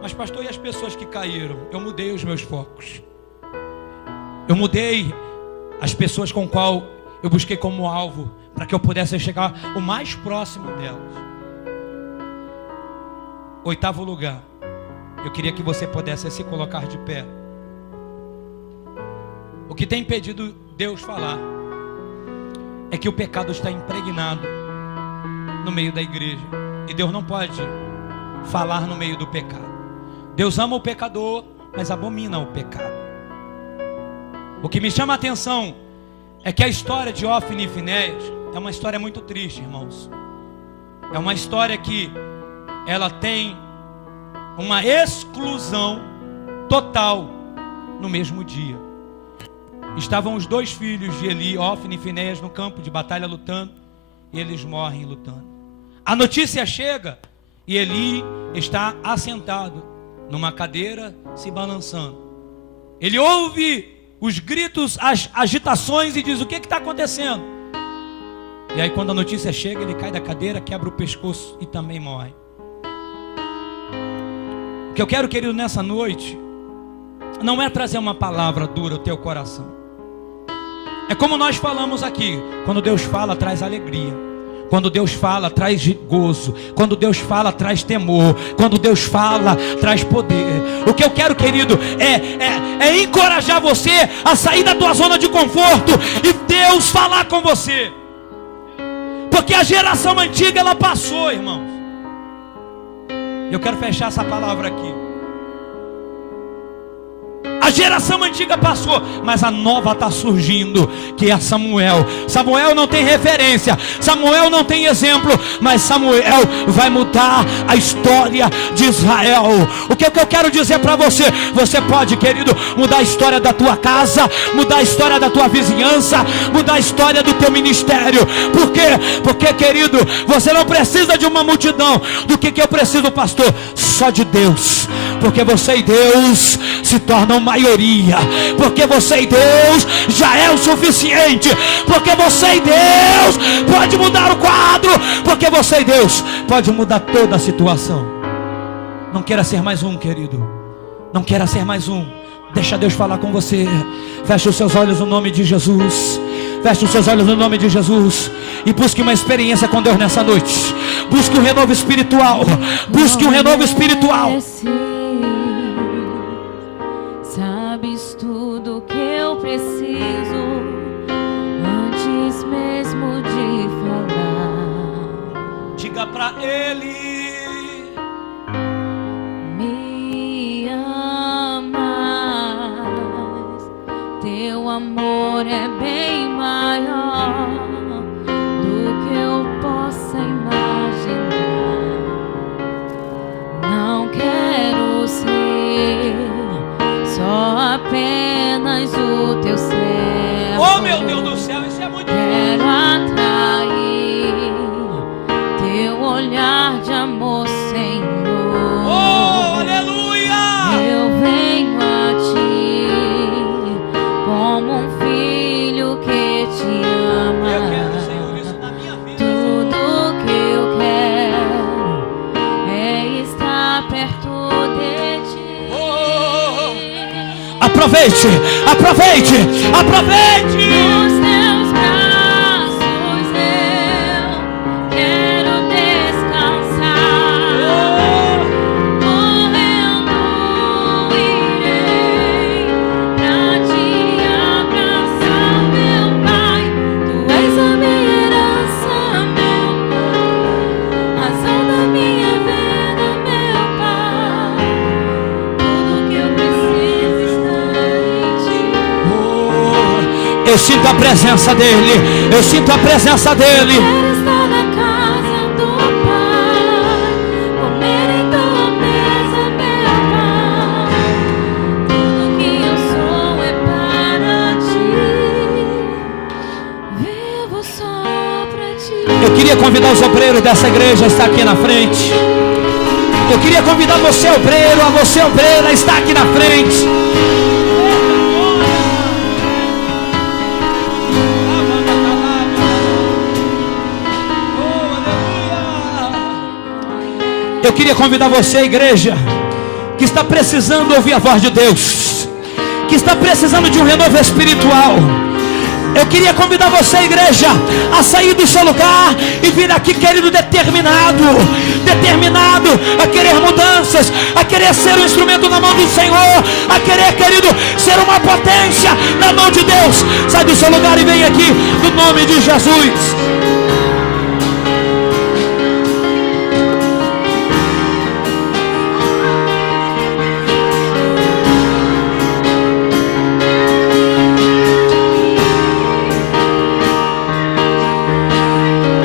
Mas pastor, e as pessoas que caíram? Eu mudei os meus focos. Eu mudei as pessoas com qual eu busquei como alvo, para que eu pudesse chegar o mais próximo delas. 8º lugar. Eu queria que você pudesse se colocar de pé. O que tem impedido Deus falar é que o pecado está impregnado no meio da igreja, e Deus não pode falar no meio do pecado. Deus ama o pecador, mas abomina o pecado. O que me chama a atenção é que a história de Ofni e Finéias é uma história muito triste, irmãos. É uma história que ela tem uma exclusão total no mesmo dia. Estavam os 2 filhos de Eli, Ofni e Finéias, no campo de batalha lutando, e eles morrem lutando. A notícia chega e Eli está assentado numa cadeira, se balançando. Ele ouve os gritos, as agitações, e diz: o que está acontecendo? E aí, quando a notícia chega, ele cai da cadeira, quebra o pescoço e também morre. O que eu quero, querido, nessa noite não é trazer uma palavra dura ao teu coração. É como nós falamos aqui: quando Deus fala, traz alegria. Quando Deus fala, traz gozo. Quando Deus fala, traz temor. Quando Deus fala, traz poder. O que eu quero, querido, é encorajar você a sair da tua zona de conforto e Deus falar com você. Porque a geração antiga, ela passou, irmãos. Eu quero fechar essa palavra aqui. A geração antiga passou, mas a nova está surgindo, que é Samuel. Samuel não tem referência, Samuel não tem exemplo, mas Samuel vai mudar a história de Israel. O que é que eu quero dizer para você? Você pode, querido, mudar a história da tua casa, mudar a história da tua vizinhança, mudar a história do teu ministério. Por quê? Porque, querido, você não precisa de uma multidão. Do que eu preciso, pastor? Só de Deus. Porque você e Deus se tornam maioria. Porque você e Deus já é o suficiente. Porque você e Deus pode mudar o quadro. Porque você e Deus pode mudar toda a situação. Não queira ser mais um, querido. Não queira ser mais um. Deixa Deus falar com você. Feche os seus olhos no nome de Jesus. Feche os seus olhos no nome de Jesus. E busque uma experiência com Deus nessa noite. Busque um renovo espiritual. Busque um renovo espiritual. Sabes tudo que eu preciso antes mesmo de falar. Diga pra Ele: me amas. Teu amor é bem maior do que eu possa imaginar. Não quero ser só apenas o teu servo. oh meu Deus do céu, isso é muito Quero atrair teu olhar de amor, Senhor. oh, aleluia. Eu venho a ti como um filho que te ama. Eu quero, Senhor, isso na minha vida. Tudo que eu quero é estar perto de ti. Aproveite, aproveite, aproveite. Nos teus braços eu quero descansar. Correndo irei pra te abraçar, meu Pai. Tu és a minha herança, meu Pai, razão da minha vida, meu Pai. Tudo que eu preciso está em ti. Eu sinto a presença dele. Eu sinto a presença dele. Quero estar na casa do Pai, comer em tua mesa, meu Pai. Tudo que eu sou é para ti. Vivo só pra ti. Eu queria convidar os obreiros dessa igreja a estar aqui na frente. Eu queria convidar você, obreiro, a você, obreira, a estar aqui na frente. Eu queria convidar você, igreja, que está precisando ouvir a voz de Deus, que está precisando de um renovo espiritual. Eu queria convidar você, igreja, a sair do seu lugar e vir aqui, querido, determinado a querer mudanças, a querer ser um instrumento na mão do Senhor, a querer, querido, ser uma potência na mão de Deus. Sai do seu lugar e vem aqui, no nome de Jesus.